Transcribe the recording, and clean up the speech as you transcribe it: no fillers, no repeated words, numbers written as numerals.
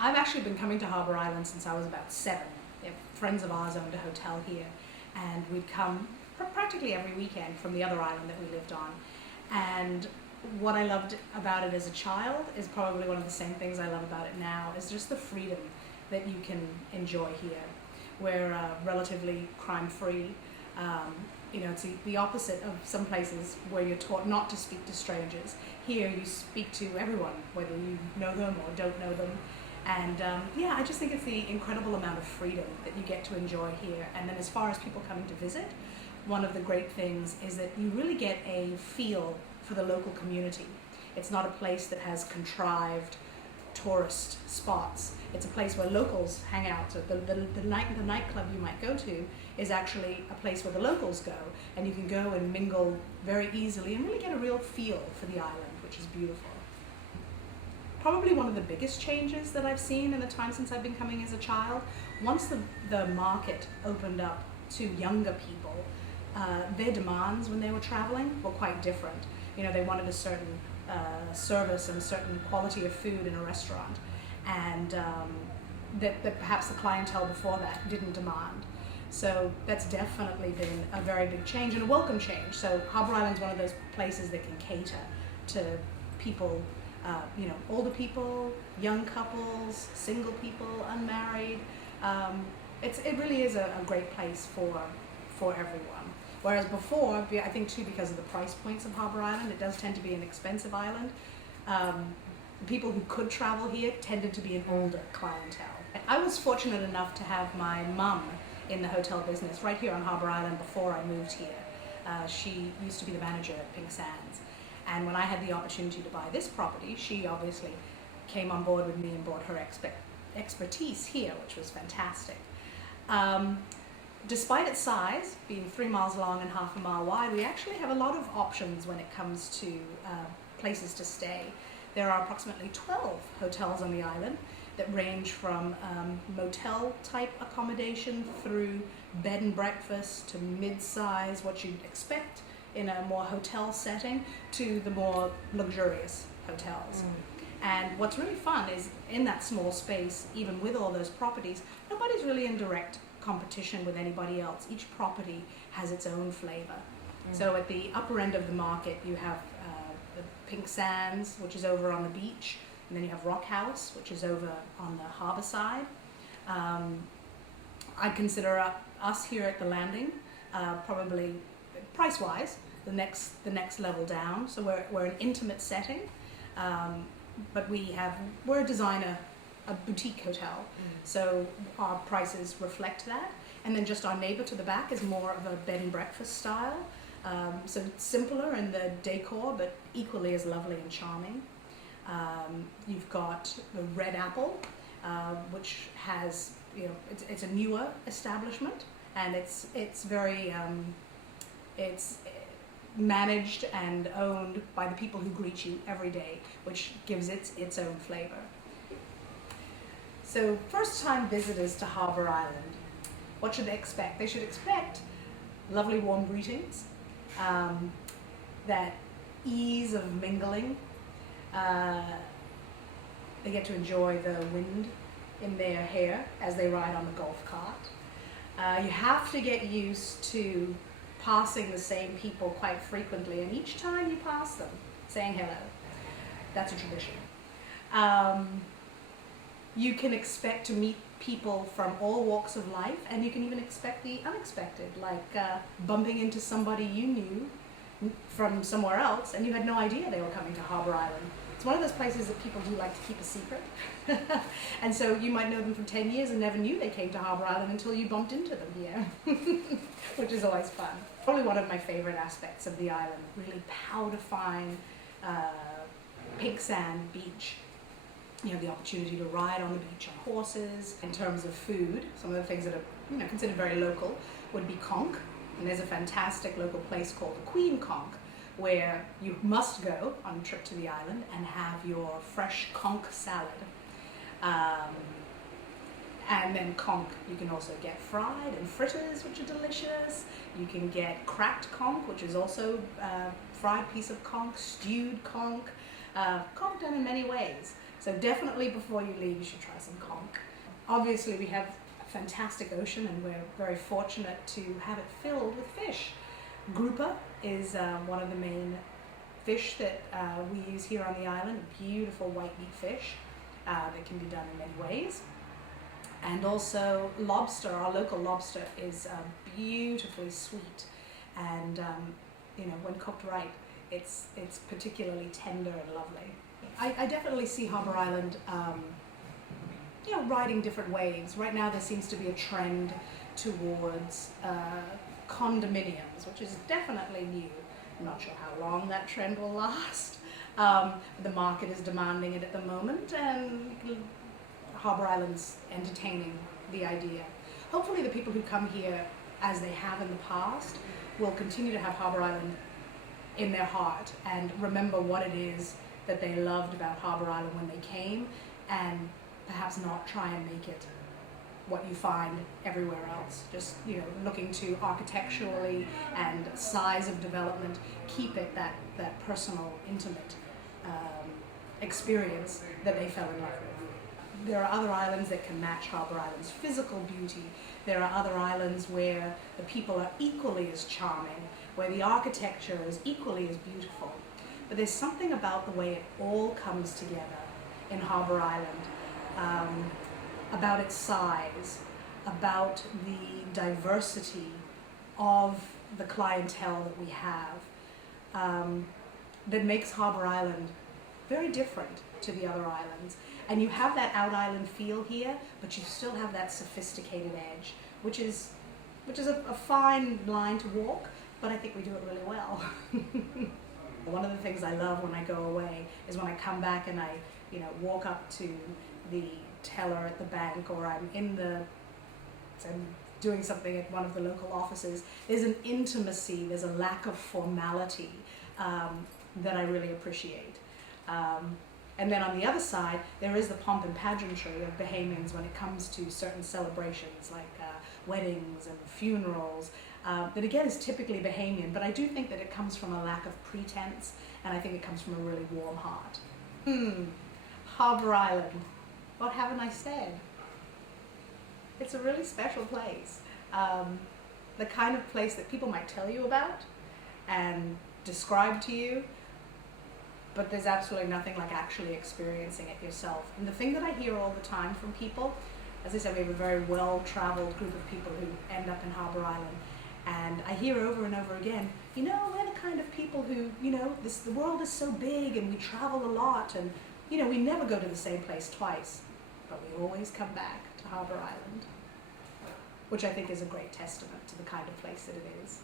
I've actually been coming to Harbour Island since I was about 7. Friends of ours owned a hotel here, and we'd come practically every weekend from the other island that we lived on. And what I loved about it as a child is probably one of the same things I love about it now, is just the freedom that you can enjoy here. We're relatively crime-free. It's the opposite of some places where you're taught not to speak to strangers. Here you speak to everyone, whether you know them or don't know them. And I just think it's the incredible amount of freedom that you get to enjoy here. And then as far as people coming to visit, one of the great things is that you really get a feel for the local community. It's not a place that has contrived tourist spots. It's a place where locals hang out. So the nightclub you might go to is actually a place where the locals go, and you can go and mingle very easily and really get a real feel for the island, which is beautiful. Probably one of the biggest changes that I've seen in the time since I've been coming as a child, once the market opened up to younger people, their demands when they were traveling were quite different. They wanted a certain service and a certain quality of food in a restaurant, and that perhaps the clientele before that didn't demand. So that's definitely been a very big change and a welcome change. So Harbour Island's one of those places that can cater to people, older people, young couples, single people, unmarried. It really is a great place for everyone. Whereas before, I think too, because of the price points of Harbour Island, it does tend to be an expensive island. The people who could travel here tended to be an older clientele. I was fortunate enough to have my mum in the hotel business right here on Harbour Island before I moved here. She used to be the manager at Pink Sands. And when I had the opportunity to buy this property, she obviously came on board with me and brought her expertise here, which was fantastic. Despite its size, being 3 miles long and half a mile wide, we actually have a lot of options when it comes to places to stay. There are approximately 12 hotels on the island that range from motel type accommodation through bed and breakfast to mid-size, what you'd expect in a more hotel setting, to the more luxurious hotels. And what's really fun is in that small space, even with all those properties, nobody's really in direct competition with anybody else. Each property has its own flavor. So at the upper end of the market, you have the Pink Sands, which is over on the beach, and then you have Rock House, which is over on the harbour side. I consider us here at the Landing probably price-wise the next level down. So we're an intimate setting, but we're a boutique hotel, so our prices reflect that. And then just our neighbor to the back is more of a bed and breakfast style, so it's simpler in the decor, but equally as lovely and charming. You've got the Red Apple, which has, it's a newer establishment, and it's very it's managed and owned by the people who greet you every day, which gives it its own flavor. So first-time visitors to Harbour Island, what should they expect? They should expect lovely warm greetings, that ease of mingling. They get to enjoy the wind in their hair as they ride on the golf cart. You have to get used to passing the same people quite frequently, and each time you pass them, saying hello. That's a tradition. You can expect to meet people from all walks of life, and you can even expect the unexpected, like bumping into somebody you knew from somewhere else and you had no idea they were coming to Harbour Island. It's one of those places that people do like to keep a secret. And so you might know them for 10 years and never knew they came to Harbour Island until you bumped into them here, which is always fun. Probably one of my favorite aspects of the island, really powder fine pink sand beach. You have the opportunity to ride on the beach on horses. In terms of food, some of the things that are considered very local would be conch, and there's a fantastic local place called the Queen Conch, where you must go on a trip to the island and have your fresh conch salad. And then conch you can also get fried and fritters, which are delicious. You can get cracked conch, which is also a fried piece of conch, stewed conch. Conch done in many ways. So definitely before you leave, you should try some conch. Obviously, we have a fantastic ocean, and we're very fortunate to have it filled with fish. Grouper is one of the main fish that we use here on the island, a beautiful white meat fish that can be done in many ways. And also lobster, our local lobster is beautifully sweet, and when cooked right, it's particularly tender and lovely. I definitely see Harbour Island riding different waves. Right now there seems to be a trend towards condominiums, which is definitely new. I'm not sure how long that trend will last. The market is demanding it at the moment, and Harbour Island's entertaining the idea. Hopefully the people who come here, as they have in the past, will continue to have Harbour Island in their heart and remember what it is that they loved about Harbour Island when they came, and perhaps not try and make it what you find everywhere else. Just looking to architecturally and size of development, keep it that personal, intimate experience that they fell in love with. There are other islands that can match Harbour Island's physical beauty. There are other islands where the people are equally as charming, where the architecture is equally as beautiful. But there's something about the way it all comes together in Harbour Island, about its size, about the diversity of the clientele that we have, that makes Harbour Island very different to the other islands. And you have that out island feel here, but you still have that sophisticated edge, which is a fine line to walk, but I think we do it really well. One of the things I love when I go away is when I come back and I walk up to the teller at the bank, or I'm doing something at one of the local offices. There's an intimacy, there's a lack of formality that I really appreciate. And then on the other side, there is the pomp and pageantry of Bahamians when it comes to certain celebrations like weddings and funerals, that again is typically Bahamian, but I do think that it comes from a lack of pretense, and I think it comes from a really warm heart. Harbour Island, what haven't I said? It's a really special place. The kind of place that people might tell you about and describe to you, but there's absolutely nothing like actually experiencing it yourself. And the thing that I hear all the time from people, as I said, we have a very well-traveled group of people who end up in Harbour Island, and I hear over and over again, we're the kind of people who, the world is so big and we travel a lot, and we never go to the same place twice, but we always come back to Harbour Island, which I think is a great testament to the kind of place that it is.